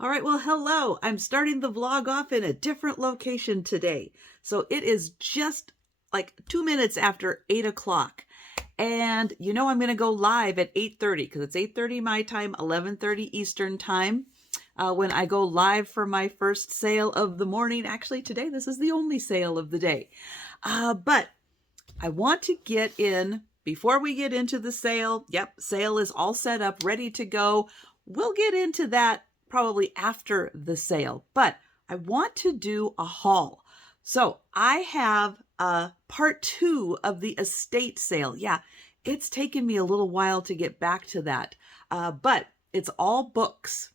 All right, well, hello. I'm starting the vlog off in a different location today. So it is just like 2 minutes after 8 o'clock. And I'm going to go live at 8:30 because it's 8:30 my time, 11:30 Eastern time. When I go live for my first sale of the morning. Actually, today, this is the only sale of the day. But I want to get in before we get into the sale. Yep, sale is all set up, ready to go. We'll get into that probably after the sale, but I want to do a haul. So I have part 2 of the estate sale. Yeah, it's taken me a little while to get back to that, but it's all books.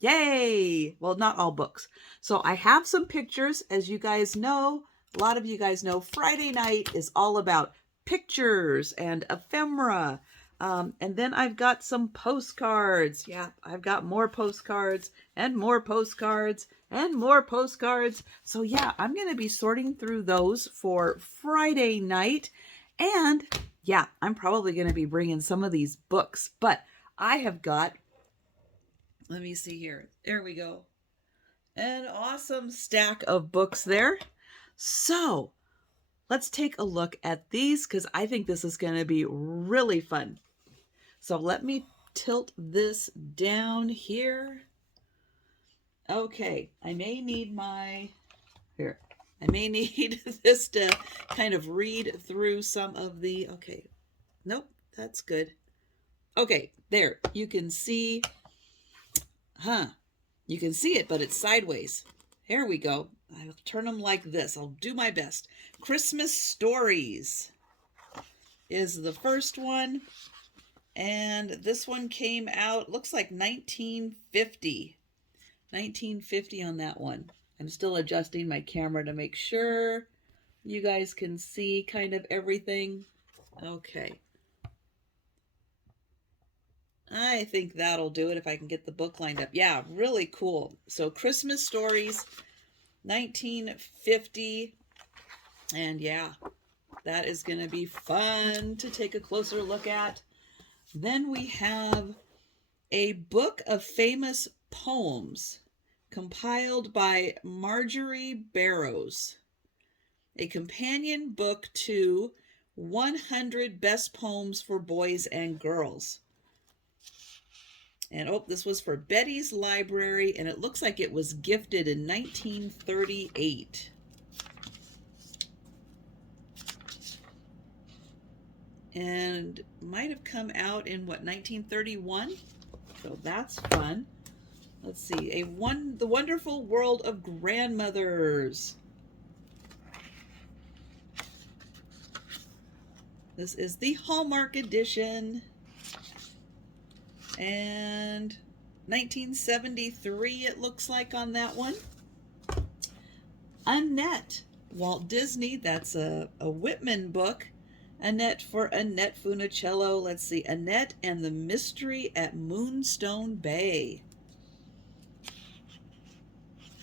Yay! Well, not all books. So I have some pictures. As you guys know, a lot of you guys know, Friday night is all about pictures and ephemera. And then I've got some postcards. Yeah, I've got more postcards and more postcards and more postcards. So yeah, I'm going to be sorting through those for Friday night. And yeah, I'm probably going to be bringing some of these books, but I have got, let me see here. There we go. An awesome stack of books there. So let's take a look at these because I think this is going to be really fun. So let me tilt this down here. Okay, I may need I may need this to kind of read through some of the, okay. Nope, that's good. Okay, there, you can see, you can see it, but it's sideways. Here we go. I'll turn them like this. I'll do my best. Christmas Stories is the first one. And this one came out, looks like 1950. 1950 on that one. I'm still adjusting my camera to make sure you guys can see kind of everything. Okay. I think that'll do it if I can get the book lined up. Yeah, really cool. So Christmas Stories, 1950. And yeah, that is going to be fun to take a closer look at. Then we have a book of famous poems compiled by Marjorie Barrows. A companion book to 100 Best Poems for Boys and Girls. And this was for Betty's Library, and it looks like it was gifted in 1938. And might have come out in, 1931? So that's fun. Let's see, The Wonderful World of Grandmothers. This is the Hallmark edition. And 1973 it looks like on that one. Annette, Walt Disney, that's a Whitman book. Annette for Annette Funicello. Let's see, Annette and the Mystery at Moonstone Bay.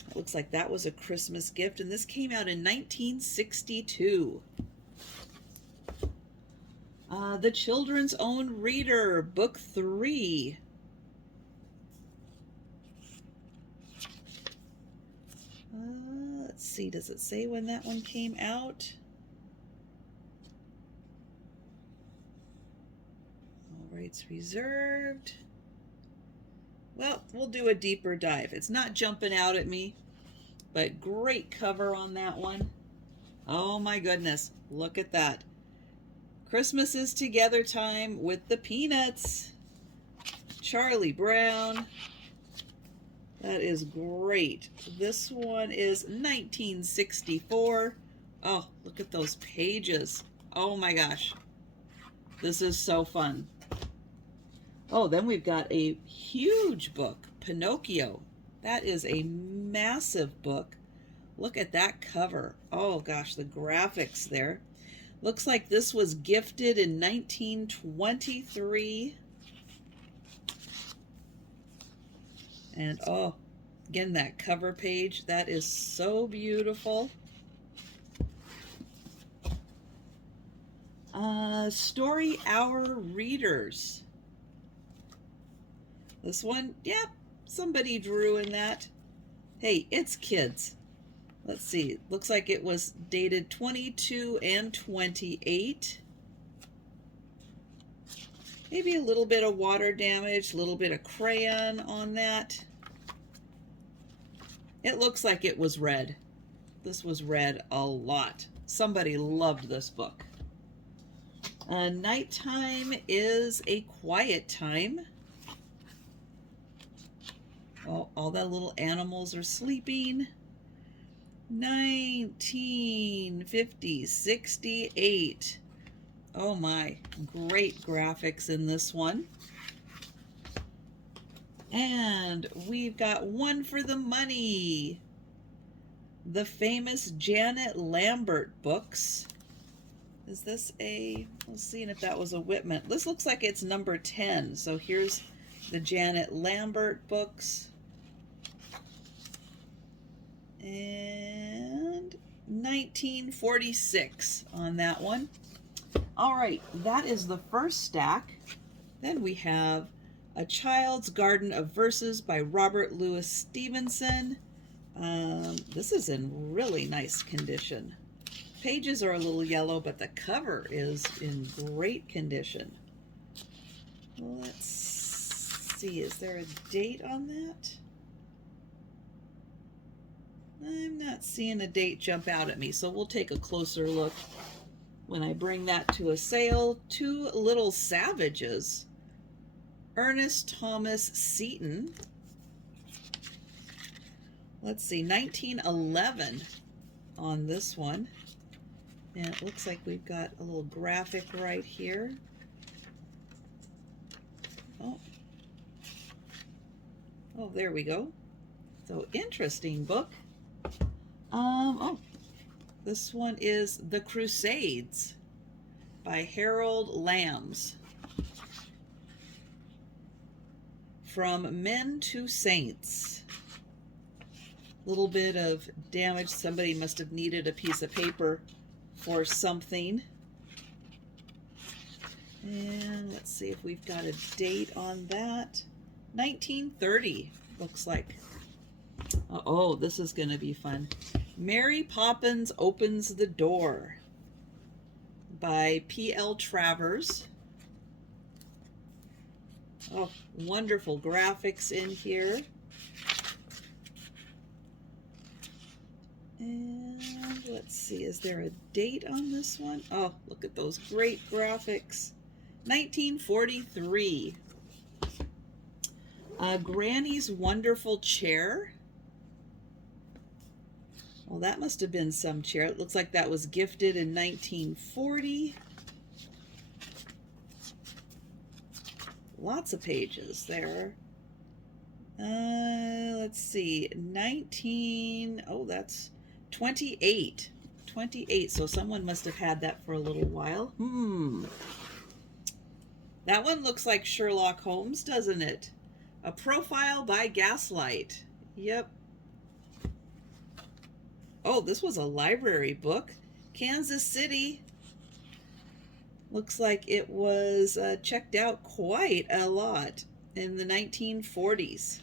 It looks like that was a Christmas gift, and this came out in 1962. The Children's Own Reader, Book 3. Let's see, does it say when that one came out? All rights reserved. Well, we'll do a deeper dive. It's not jumping out at me, but great cover on that one. Oh my goodness, look at that. Christmas is Together Time with the Peanuts. Charlie Brown. That is great. This one is 1964. Oh, look at those pages. Oh my gosh. This is so fun. Oh, then we've got a huge book, Pinocchio. That is a massive book. Look at that cover. Oh gosh, the graphics there. Looks like this was gifted in 1923. And oh, again, that cover page, that is so beautiful. Story Hour Readers. This one, yep, somebody drew in that. Hey, it's kids. Let's see. Looks like it was dated 22 and 28. Maybe a little bit of water damage, a little bit of crayon on that. It looks like it was read. This was read a lot. Somebody loved this book. Nighttime is a quiet time. Oh, all the little animals are sleeping. 1950, 68. Oh my, great graphics in this one. And we've got one for the money. The famous Janet Lambert books. Is this a, let's see if that was a Whitman. This looks like it's number 10. So here's the Janet Lambert books. And 1946 on that one. All right, that is the first stack. Then we have A Child's Garden of Verses by Robert Louis Stevenson. This is in really nice condition. Pages are a little yellow, but the cover is in great condition. Let's see, is there a date on that? I'm not seeing a date jump out at me, so we'll take a closer look when I bring that to a sale. Two Little Savages. Ernest Thomas Seton. Let's see, 1911 on this one. And it looks like we've got a little graphic right here. Oh, there we go. So interesting book. Oh, this one is The Crusades by Harold Lambs. From Men to Saints. Little bit of damage. Somebody must have needed a piece of paper for something. And let's see if we've got a date on that. 1930 looks like. Oh, this is going to be fun. Mary Poppins Opens the Door by P.L. Travers. Oh, wonderful graphics in here. And let's see, is there a date on this one? Oh, look at those great graphics. 1943. Granny's Wonderful Chair. Well, that must have been some chair. It looks like that was gifted in 1940. Lots of pages there. Let's see. That's 28. 28. So someone must have had that for a little while. That one looks like Sherlock Holmes, doesn't it? A Profile by Gaslight. Yep. Oh, this was a library book. Kansas City. Looks like it was checked out quite a lot in the 1940s.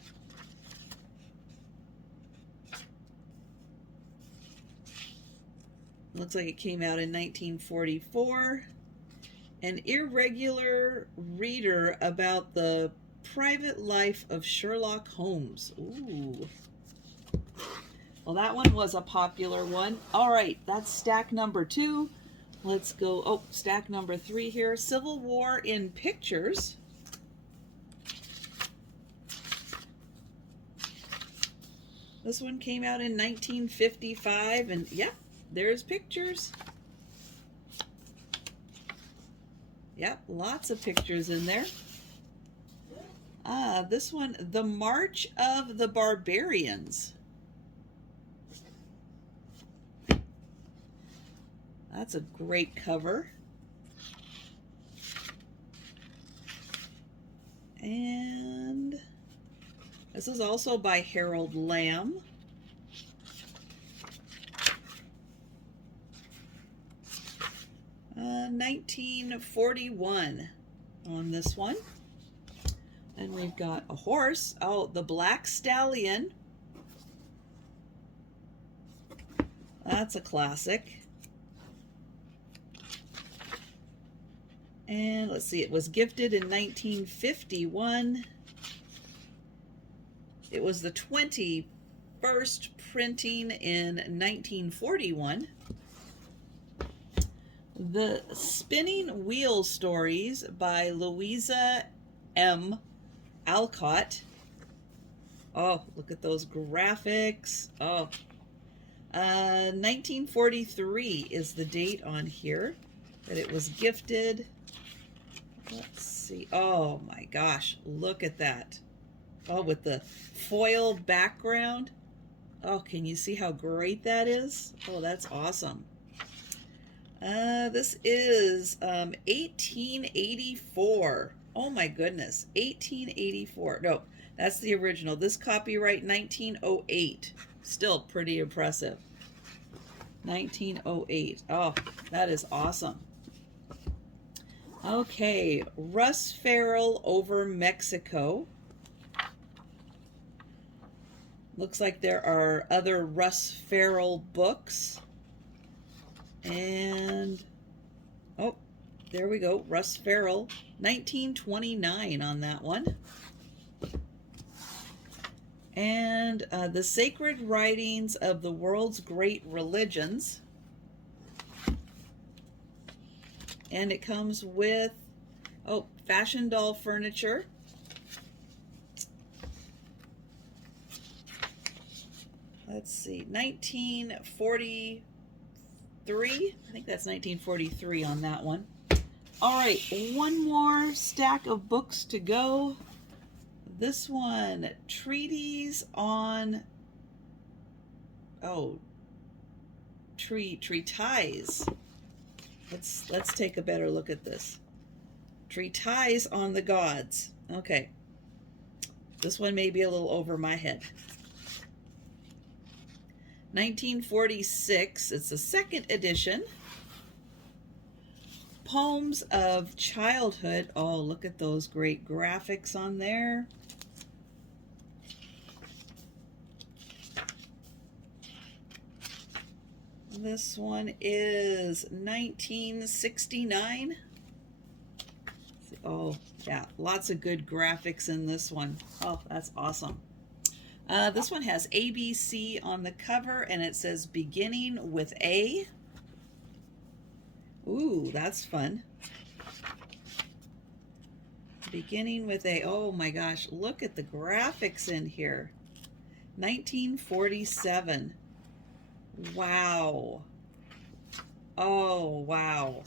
Looks like it came out in 1944. An irregular reader about the private life of Sherlock Holmes. Ooh. Well, that one was a popular one. All right, that's stack number 2. Let's go, oh, stack number 3 here. Civil War in Pictures. This one came out in 1955, and yep, there's pictures. Yep, lots of pictures in there. This one, The March of the Barbarians. That's a great cover. And this is also by Harold Lamb. Uh, 1941 on this one. And we've got a horse. Oh, the Black Stallion. That's a classic. And let's see, it was gifted in 1951. It was the 21st printing in 1941. The Spinning Wheel Stories by Louisa M. Alcott. Oh, look at those graphics. Oh, 1943 is the date on here that it was gifted. Let's see. Oh my gosh, look at that. Oh, with the foil background. Oh, can you see how great that is? Oh, that's awesome. This is 1884. Oh my goodness, 1884. No, that's the original. This copyright 1908. Still pretty impressive. 1908. Oh, that is awesome. Okay, Russ Farrell Over Mexico. Looks like there are other Russ Farrell books. And, oh, there we go. Russ Farrell, 1929 on that one. And The Sacred Writings of the World's Great Religions. And it comes with, oh, fashion doll furniture. Let's see, 1943. I think that's 1943 on that one. All right, one more stack of books to go. This one, Treatise on, oh, treatise. Let's take a better look at this. Treatise on the Gods. Okay. This one may be a little over my head. 1946. It's the second edition. Poems of Childhood. Oh, look at those great graphics on there. This one is 1969. Oh, yeah, lots of good graphics in this one. Oh, that's awesome. This one has ABC on the cover, and it says beginning with A. Ooh, that's fun. Beginning with A. Oh my gosh, look at the graphics in here. 1947. Wow. Oh, wow.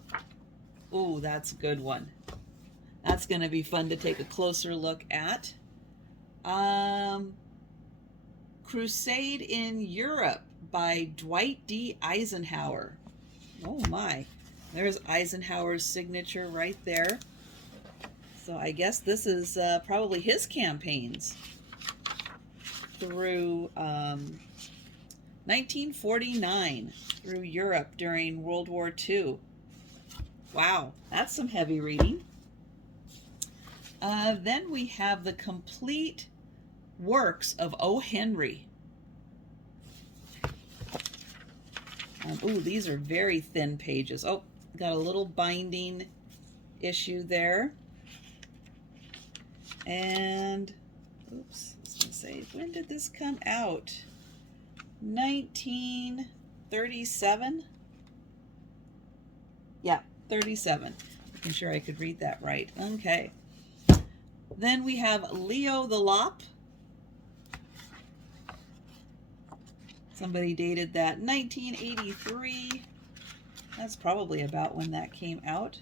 Ooh, that's a good one. That's going to be fun to take a closer look at. Crusade in Europe by Dwight D. Eisenhower. Oh my. There's Eisenhower's signature right there. So I guess this is probably his campaigns through 1949 through Europe during World War II. Wow, that's some heavy reading. Then we have the complete works of O. Henry. Ooh, these are very thin pages. Oh, got a little binding issue there. And, oops, I was going to say, when did this come out? 1937? Yeah, 37. Making sure I could read that right. Okay. Then we have Leo the Lop. Somebody dated that 1983. That's probably about when that came out.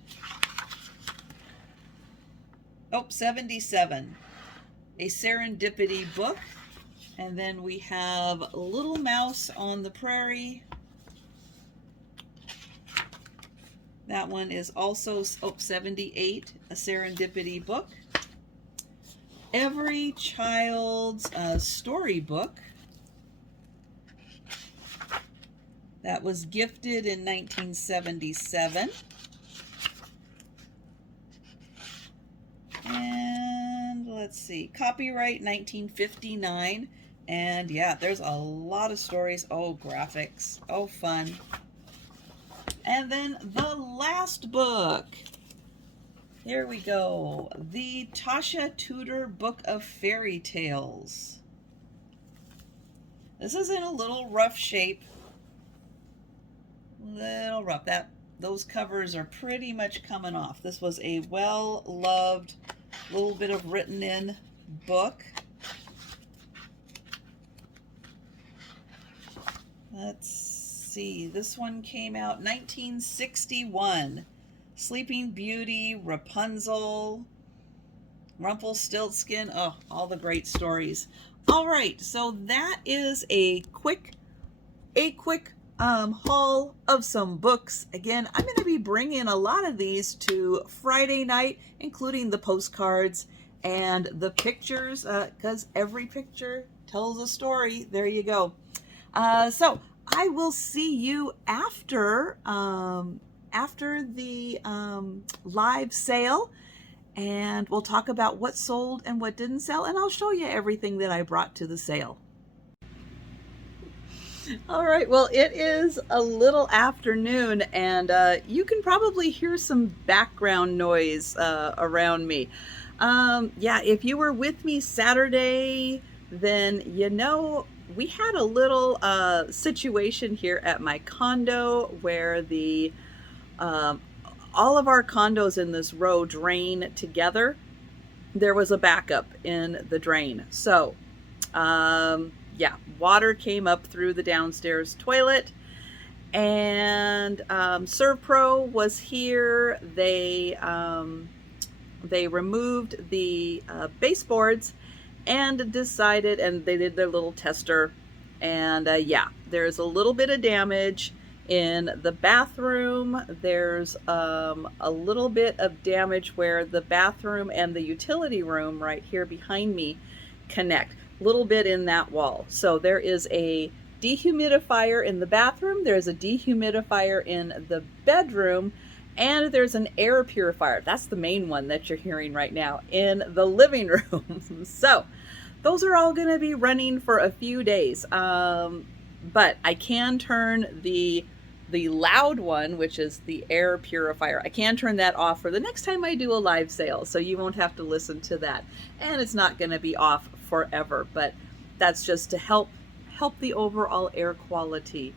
Oh, 77. A Serendipity book. And then we have Little Mouse on the Prairie. That one is also 78, a Serendipity book. Every Child's Storybook. That was gifted in 1977. And let's see, copyright 1959. And yeah, there's a lot of stories. Oh, graphics. Oh, fun. And then the last book. Here we go. The Tasha Tudor Book of Fairy Tales. This is in a little rough shape. Little rough. Those covers are pretty much coming off. This was a well-loved, little bit of written in book. Let's see. This one came out 1961. Sleeping Beauty, Rapunzel, Rumpelstiltskin. Oh, all the great stories. All right, so that is a quick haul of some books. Again, I'm going to be bringing a lot of these to Friday night, including the postcards and the pictures, because every picture tells a story. There you go. So I will see you after the live sale, and we'll talk about what sold and what didn't sell, and I'll show you everything that I brought to the sale. All right, well, it is a little afternoon, and you can probably hear some background noise around me. Yeah, if you were with me Saturday, then you know we had a little situation here at my condo where the all of our condos in this row drain together. There was a backup in the drain. So, yeah, water came up through the downstairs toilet, and ServPro was here. They removed the baseboards and decided, and they did their little tester, and yeah, there's a little bit of damage in the bathroom. There's a little bit of damage where the bathroom and the utility room right here behind me connect. Little bit in that wall. So there is a dehumidifier in the bathroom, there's a dehumidifier in the bedroom, and there's an air purifier. That's the main one that you're hearing right now in the living room. So those are all going to be running for a few days. But I can turn the loud one, which is the air purifier, I can turn that off for the next time I do a live sale, so you won't have to listen to that. And it's not going to be off forever, but that's just to help the overall air quality.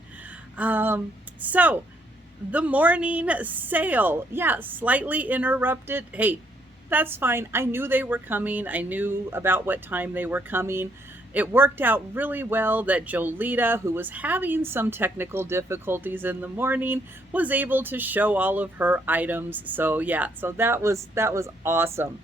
So the morning sale, yeah, slightly interrupted. Hey, that's fine. I knew they were coming. I knew about what time they were coming. It worked out really well that Jolita, who was having some technical difficulties in the morning, was able to show all of her items. So yeah, so that was awesome.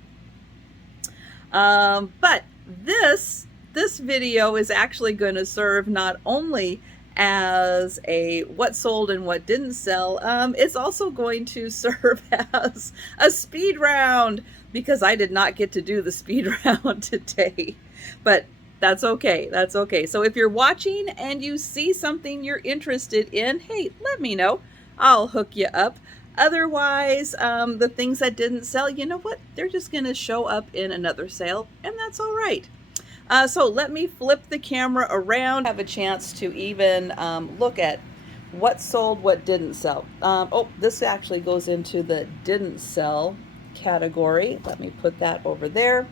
But this video is actually going to serve not only as a what sold and what didn't sell, it's also going to serve as a speed round, because I did not get to do the speed round today, but that's okay. That's okay. So if you're watching and you see something you're interested in, hey, let me know. I'll hook you up. Otherwise, the things that didn't sell, you know what? They're just going to show up in another sale, and that's all right. So let me flip the camera around, have a chance to even look at what sold, what didn't sell. Oh, this actually goes into the didn't sell category. Let me put that over there.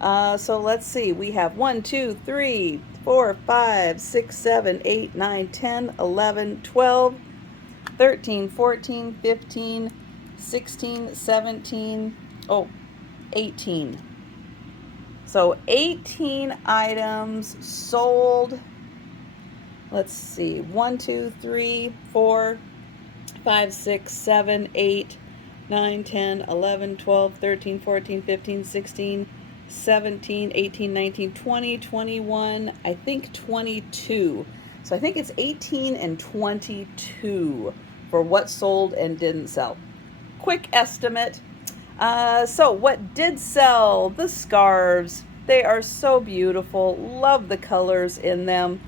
So let's see, we have 1, 2, 3, 4, 5, 6, 7, 8, 9, 10, 11, 12, 13, 14, 15, 16, 17, 18. So 18 items sold. Let's see, 1, 2, 3, 4, 5, 6, 7, 8, 9, 10, 11, 12, 13, 14, 15, 16, 17, 18, 19, 20, 21, I think 22. So I think it's 18 and 22 for what sold and didn't sell. Quick estimate. So what did sell? The scarves. They are so beautiful. Love the colors in them.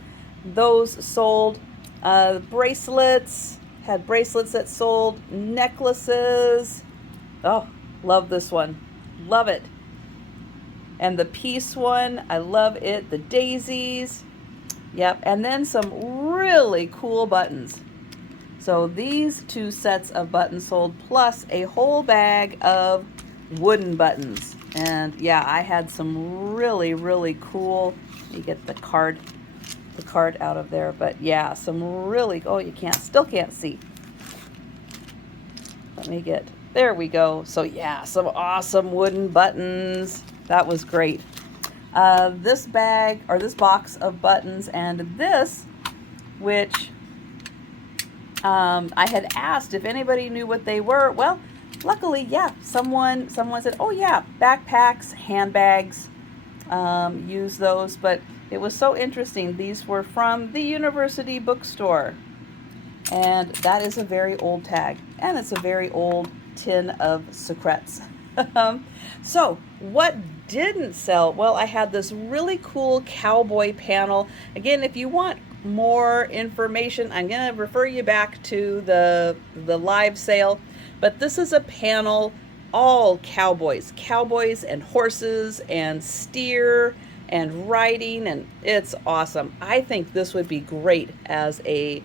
Those sold. Bracelets. Had bracelets that sold. Necklaces. Oh, love this one. Love it. And the peace one, I love it. The daisies. Yep, and then some really cool buttons. So these 2 sets of buttons sold, plus a whole bag of wooden buttons. And yeah, I had some really, really cool, let me get the card out of there, but yeah, some really, oh, you still can't see. Let me get, there we go. So yeah, some awesome wooden buttons. That was great. This bag, or this box of buttons, and this, which I had asked if anybody knew what they were. Well, luckily, yeah, someone said, oh yeah, backpacks, handbags, use those. But it was so interesting. These were from the university bookstore. And that is a very old tag. And it's a very old tin of secrets. So what didn't sell? Well, I had this really cool cowboy panel. Again, if you want more information, I'm going to refer you back to the live sale. But this is a panel, all cowboys and horses and steer and riding, and it's awesome. I think this would be great as a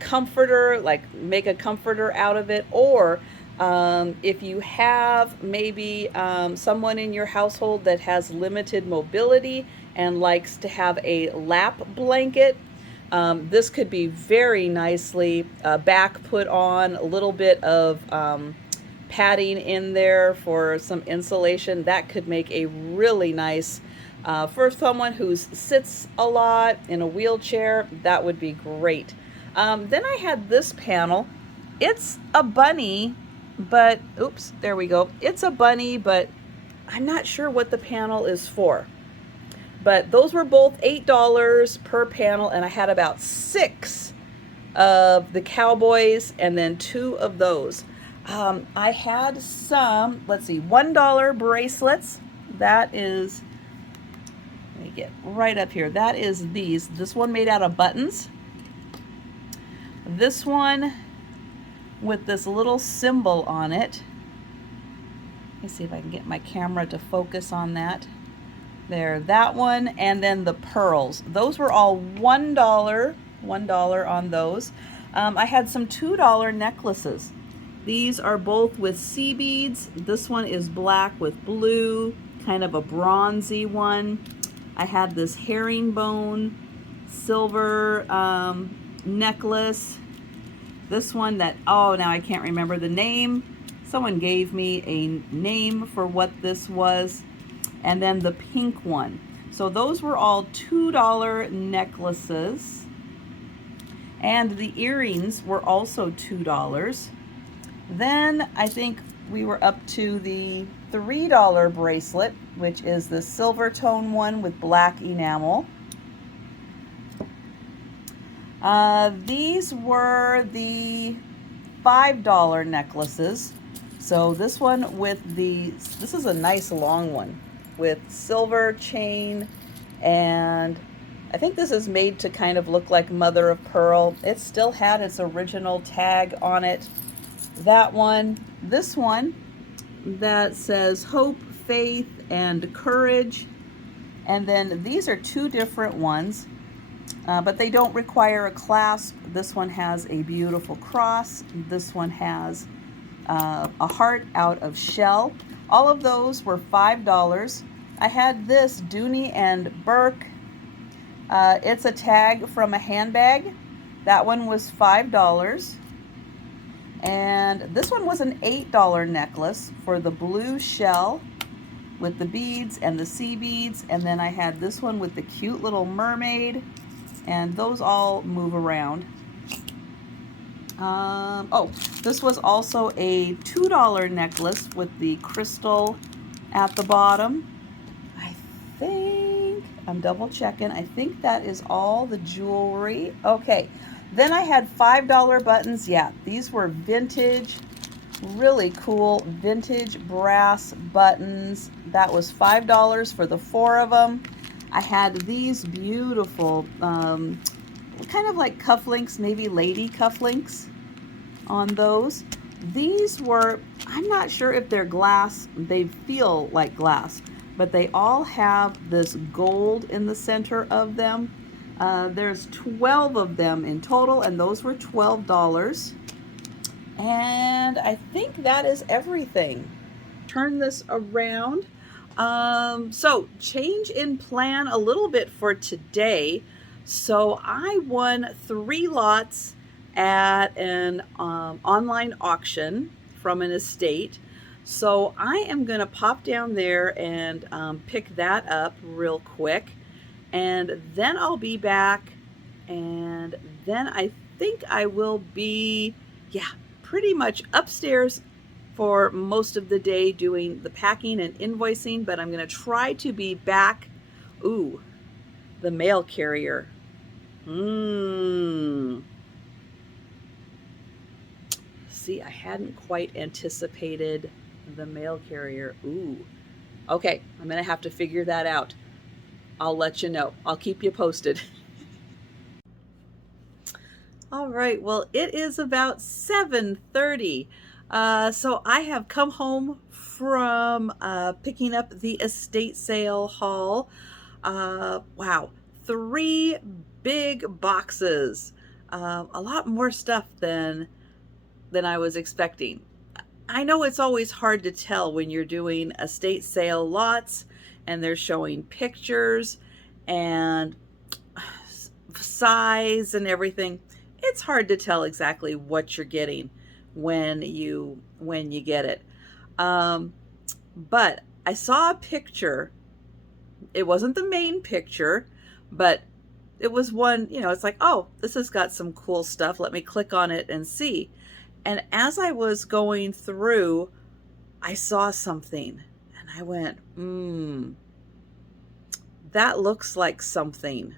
comforter, like make a comforter out of it, or if you have maybe someone in your household that has limited mobility and likes to have a lap blanket, this could be very nicely back put on, a little bit of padding in there for some insulation. That could make a really nice, for someone who sits a lot in a wheelchair, that would be great. Then I had this panel. It's a bunny, but, oops, there we go. It's a bunny, but I'm not sure what the panel is for. But those were both $8 per panel, and I had about 6 of the cowboys and then 2 of those. I had some, let's see, $1 bracelets. That is, let me get right up here. That is these. This one made out of buttons. This one with this little symbol on it. Let me see if I can get my camera to focus on that. There, that one, and then the pearls. Those were all $1 on those. I had some $2 necklaces. These are both with sea beads. This one is black with blue, kind of a bronzy one. I had this herringbone silver necklace. This one that, oh, now I can't remember the name. Someone gave me a name for what this was. And then the pink one. So those were all $2 necklaces. And the earrings were also $2. Then I think we were up to the $3 bracelet, which is the silver tone one with black enamel. These were the $5 necklaces. So this one with this is a nice long one with silver chain, and I think this is made to kind of look like mother of pearl. It still had its original tag on it. That one, this one that says hope, faith, and courage. And then these are 2 different ones. But they don't require a clasp. This one has a beautiful cross. This one has a heart out of shell. All of those were $5. I had this Dooney and Burke. It's a tag from a handbag. That one was $5. And this one was an $8 necklace for the blue shell with the beads and the sea beads. And then I had this one with the cute little mermaid. And those all move around. Oh, this was also a $2 necklace with the crystal at the bottom. I think, I'm double checking, I think that is all the jewelry. Okay, then I had $5 buttons. Yeah, these were vintage, really cool vintage brass buttons. That was $5 for the 4 of them. I had these beautiful, kind of like cufflinks, maybe lady cufflinks on those. These were, I'm not sure if they're glass, they feel like glass, but they all have this gold in the center of them. There's 12 of them in total, and those were $12. And I think that is everything. Turn this around. So change in plan a little bit for today. So I won 3 lots at an online auction from an estate. So I am going to pop down there and pick that up real quick. And then I'll be back. And then I think I will be, pretty much upstairs for most of the day doing the packing and invoicing, but I'm going to try to be back. Ooh, the mail carrier. See, I hadn't quite anticipated the mail carrier. Ooh. Okay, I'm going to have to figure that out. I'll let you know. I'll keep you posted. All right, well, it is about 7:30. So I have come home from picking up the estate sale haul. Wow, 3 big boxes. A lot more stuff than I was expecting. I know it's always hard to tell when you're doing estate sale lots and they're showing pictures and size and everything. It's hard to tell exactly what you're getting when you get it. But I saw a picture. It wasn't the main picture, but it was one, it's like, oh, this has got some cool stuff. Let me click on it and see. And as I was going through, I saw something and I went, that looks like something,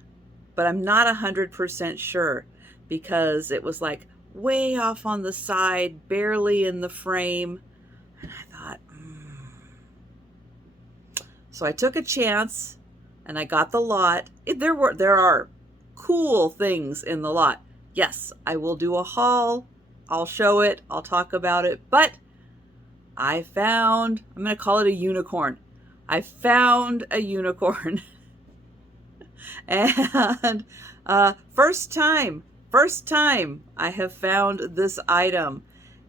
but I'm not 100% sure because it was like way off on the side, barely in the frame. And I thought, So I took a chance and I got the lot. There are cool things in the lot. Yes, I will do a haul. I'll show it. I'll talk about it. But I found, I'm going to call it a unicorn. I found a unicorn. And first time I have found this item.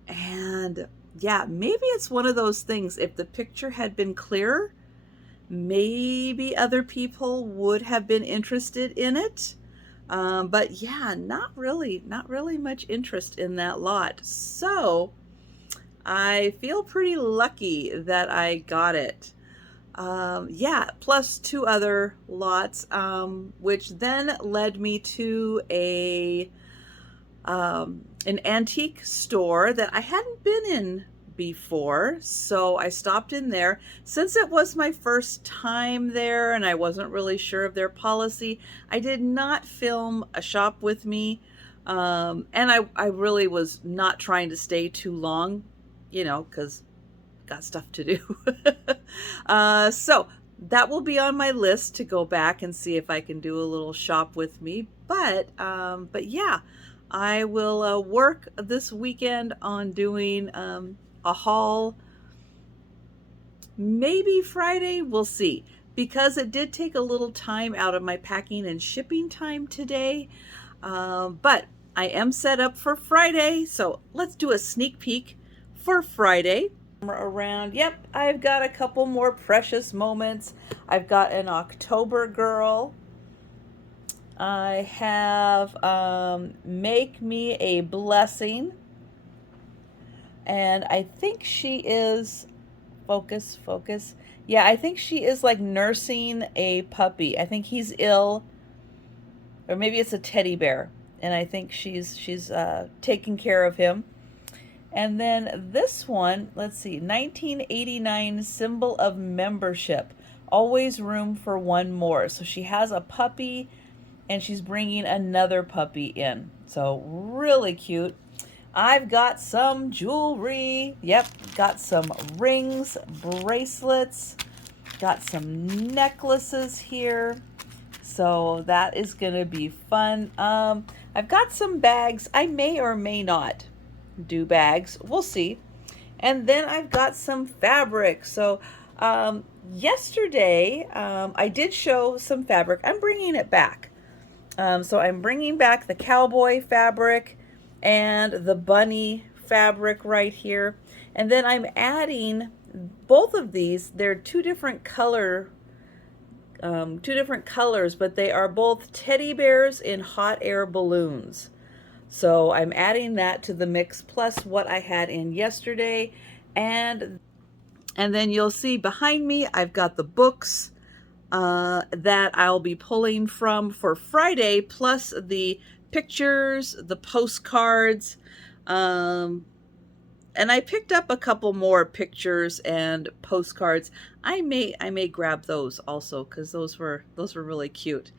And yeah, maybe it's one of those things. If the picture had been clearer, maybe other people would have been interested in it. But yeah, not really much interest in that lot. So I feel pretty lucky that I got it. Yeah, plus 2 other lots, which then led me to an antique store that I hadn't been in before. So I stopped in there. Since it was my first time there and I wasn't really sure of their policy, I did not film a shop with me. And I really was not trying to stay too long, because got stuff to do. So that will be on my list to go back and see if I can do a little shop with me. But yeah, I will work this weekend on doing a haul. Maybe Friday, we'll see. Because it did take a little time out of my packing and shipping time today. But I am set up for Friday. So let's do a sneak peek for Friday. Around, yep, I've got a couple more precious moments. I've got an October girl. I have Make Me a Blessing. And I think she is, focus. Yeah, I think she is like nursing a puppy. I think he's ill, or maybe it's a teddy bear. And I think she's taking care of him. And then this one, let's see, 1989 Symbol of Membership. Always room for one more. So she has a puppy and she's bringing another puppy in. So really cute. I've got some jewelry. Yep, got some rings, bracelets, got some necklaces here. So that is going to be fun. I've got some bags. I may or may not do bags. We'll see. And then I've got some fabric. So yesterday, I did show some fabric. I'm bringing it back. So I'm bringing back the cowboy fabric and the bunny fabric right here. And then I'm adding both of these. They're two different colors, but they are both teddy bears in hot air balloons. So I'm adding that to the mix plus what I had in yesterday. And then you'll see behind me, I've got the books that I'll be pulling from for Friday, plus the pictures, the postcards, and I picked up a couple more pictures and postcards. I may grab those also because those were really cute.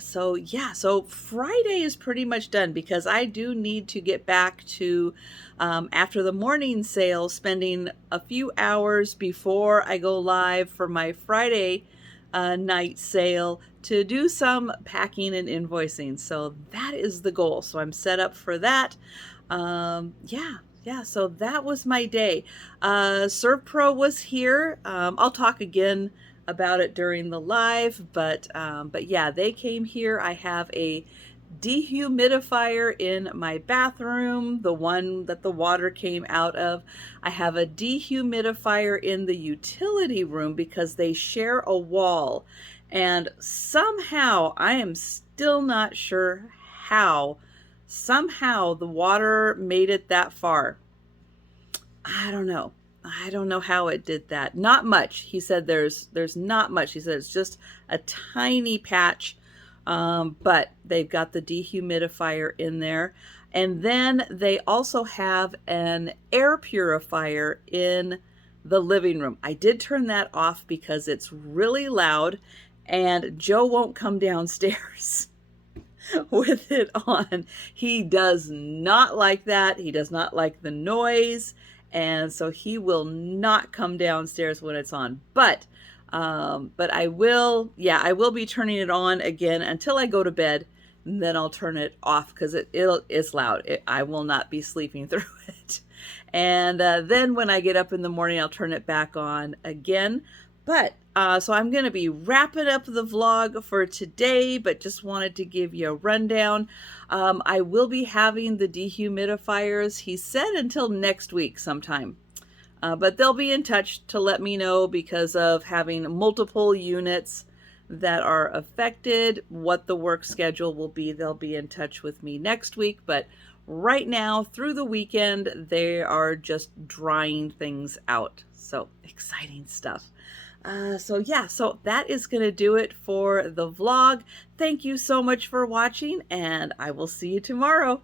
So yeah, so Friday is pretty much done because I do need to get back to, after the morning sale, spending a few hours before I go live for my Friday night sale to do some packing and invoicing. So that is the goal. So I'm set up for that. Yeah, so that was my day. ServPro was here. I'll talk again about it during the live, but yeah, they came here. I have a dehumidifier in my bathroom, the one that the water came out of. I have a dehumidifier in the utility room because they share a wall, and somehow, I am still not sure how, somehow the water made it that far. I don't know. I don't know how it did that. Not much. He said there's not much. He said it's just a tiny patch, but they've got the dehumidifier in there. And then they also have an air purifier in the living room. I did turn that off because it's really loud and Joe won't come downstairs with it on. He does not like that. He does not like the noise. And so he will not come downstairs when it's on. But I will, yeah, I will be turning it on again until I go to bed. And then I'll turn it off because it's loud. I will not be sleeping through it. And then when I get up in the morning, I'll turn it back on again. But so I'm going to be wrapping up the vlog for today, but just wanted to give you a rundown. I will be having the dehumidifiers, he said, until next week sometime. But they'll be in touch to let me know because of having multiple units that are affected, what the work schedule will be. They'll be in touch with me next week. But right now, through the weekend, they are just drying things out. So exciting stuff. So yeah, so that is going to do it for the vlog. Thank you so much for watching, and I will see you tomorrow.